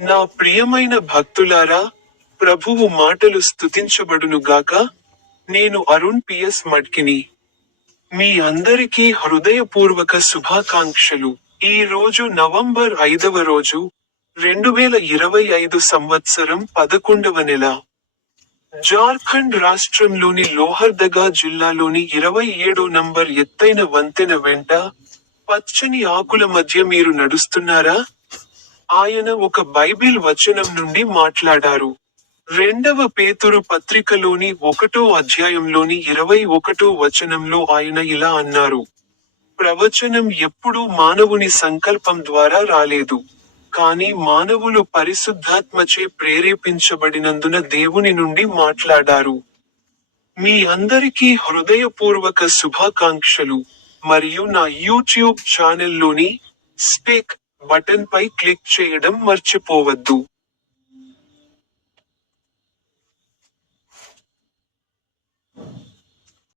నా ప్రియమైన భక్తులారా ప్రభువు మాటలు స్తుతించబడునుగాక నేను అరుణ్ పిఎస్ మడ్కిని మీ అందరికీ హృదయపూర్వక శుభాకాంక్షలు. ఈ రోజు నవంబర్ ఐదవ రోజు రెండు వేల ఇరవై ఐదు సంవత్సరం పదకొండవ నెల. జార్ఖండ్ రాష్ట్రంలోని లోహర్దగా జిల్లాలోని ఇరవై ఏడో నంబర్ ఎత్తైన వంతెన వెంట పచ్చని ఆకుల మధ్య మీరు నడుస్తున్నారా? ఆయన ఒక బైబిల్ వచనం నుండి మాట్లాడారు. రెండవ పేతురు పత్రికలోని ఒకటో అధ్యాయంలోని ఇరవై ఒకటో వచనంలో ఆయన ఇలా అన్నారు. ప్రవచనం ఎప్పుడూ మానవుని సంకల్పం ద్వారా రాలేదు. కానీ మానవులు పరిశుద్ధాత్మచే ప్రేరేపించబడినందున దేవుని నుండి మాట్లాడారు. మీ అందరికీ హృదయపూర్వక శుభాకాంక్షలు. మరియు నా యూట్యూబ్ ఛానల్లోని స్పీక్ బటన్ పై క్లిక్ చేయడం మర్చిపోవద్దు.